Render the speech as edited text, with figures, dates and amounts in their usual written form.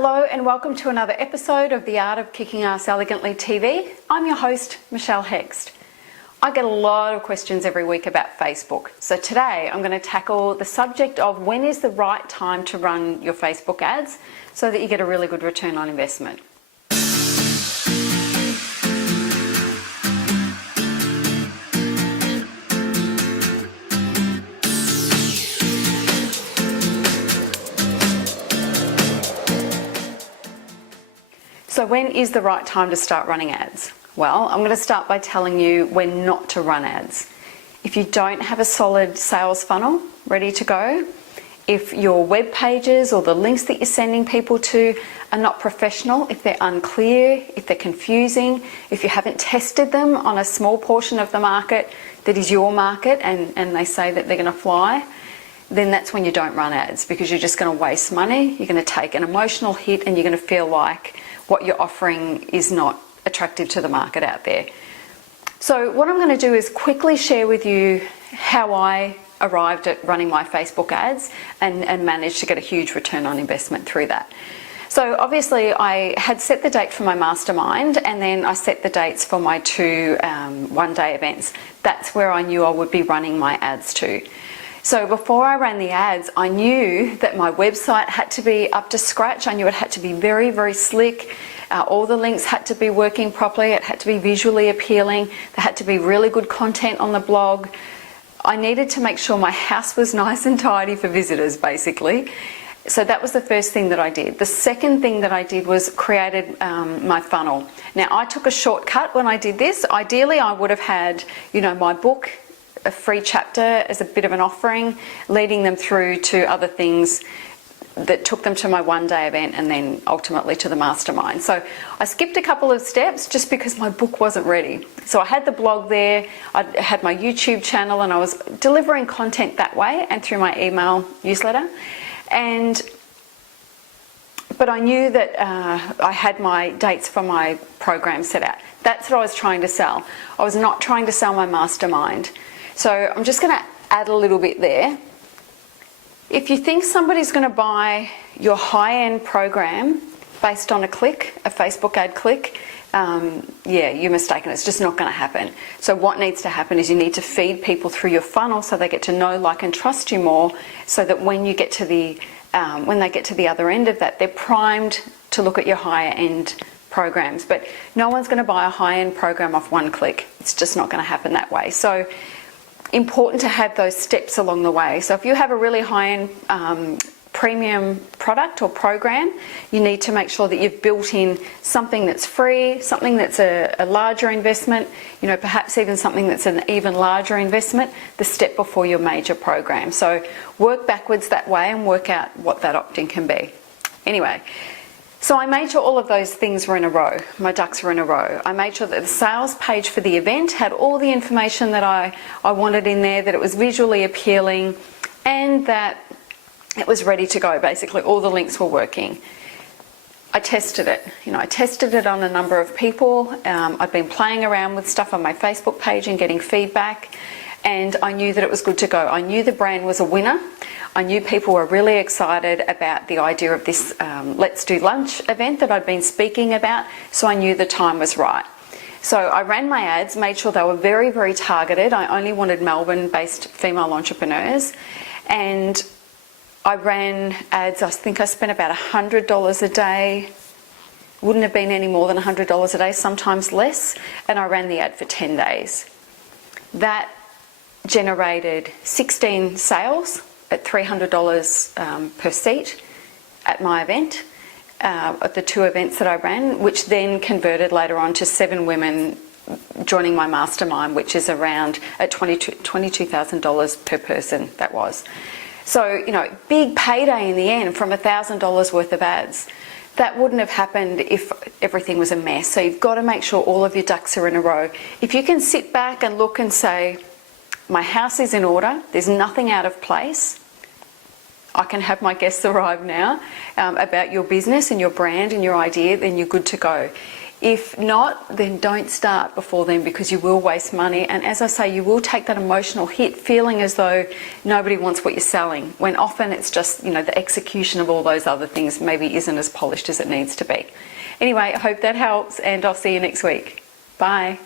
Hello and welcome to another episode of The Art of Kicking Ass Elegantly TV. I'm your host, Michelle Hext. I get a lot of questions every week about Facebook. So today I'm going to tackle the subject of when is the right time to run your Facebook ads so that you get a really good return on investment. So when is the right time to start running ads? Well, I'm going to start by telling you when not to run ads. If you don't have a solid sales funnel ready to go, if your web pages or the links that you're sending people to are not professional, if they're unclear, if they're confusing, if you haven't tested them on a small portion of the market that is your market and they say that they're going to fly, then that's when you don't run ads, because you're just going to waste money, you're going to take an emotional hit, and you're going to feel like what you're offering is not attractive to the market out there. So what I'm going to do is quickly share with you how I arrived at running my Facebook ads and managed to get a huge return on investment through that. So obviously I had set the date for my mastermind, and then I set the dates for my two one-day events. That's where I knew I would be running my ads to. So before I ran the ads, I knew that my website had to be up to scratch. I knew it had to be very, very slick. All the links had to be working properly. It had to be visually appealing. There had to be really good content on the blog. I needed to make sure my house was nice and tidy for visitors, basically. So that was the first thing that I did. The second thing that I did was created my funnel. Now, I took a shortcut when I did this. Ideally, I would have had, my book, a free chapter as a bit of an offering, leading them through to other things that took them to my one-day event and then ultimately to the mastermind. So I skipped a couple of steps just because my book wasn't ready. So I had the blog there, I had my YouTube channel, and I was delivering content that way and through my email newsletter. But I knew that I had my dates for my program set out. That's what I was trying to sell. I was not trying to sell my mastermind. So I'm just going to add a little bit there. If you think somebody's going to buy your high-end program based on a click, a Facebook ad click, you're mistaken. It's just not going to happen. So what needs to happen is you need to feed people through your funnel so they get to know, like, and trust you more, so that when you get to when they get to the other end of that, they're primed to look at your higher-end programs. But no one's going to buy a high-end program off one click. It's just not going to happen that way. So important to have those steps along the way. So if you have a really high-end premium product or program, you need to make sure that you've built in something that's free, something that's a larger investment, perhaps even something that's an even larger investment, the step before your major program. So work backwards that way and work out what that opt-in can be. Anyway, so I made sure all of those things were in a row. My ducks were in a row. I made sure that the sales page for the event had all the information that I wanted in there, that it was visually appealing, and that it was ready to go. Basically, all the links were working. I tested it. I tested it on a number of people. I've been playing around with stuff on my Facebook page and getting feedback, and I knew that it was good to go. I knew the brand was a winner. I knew people were really excited about the idea of this Let's Do Lunch event that I'd been speaking about, so I knew the time was right. So I ran my ads, made sure they were very, very targeted. I only wanted Melbourne-based female entrepreneurs, and I ran ads. I think I spent about $100 a day. Wouldn't have been any more than $100 a day, sometimes less, and I ran the ad for 10 days. That generated 16 sales at $300 per seat at my event, at the two events that I ran, which then converted later on to 7 women joining my mastermind, which is around at $22,000 per person, that was. So, big payday in the end from $1,000 worth of ads. That wouldn't have happened if everything was a mess. So you've got to make sure all of your ducks are in a row. If you can sit back and look and say, my house is in order, there's nothing out of place, I can have my guests arrive now, about your business and your brand and your idea, then you're good to go. If not, then don't start before then, because you will waste money. And as I say, you will take that emotional hit feeling as though nobody wants what you're selling, when often it's just, you know, the execution of all those other things maybe isn't as polished as it needs to be. Anyway, I hope that helps, and I'll see you next week. Bye.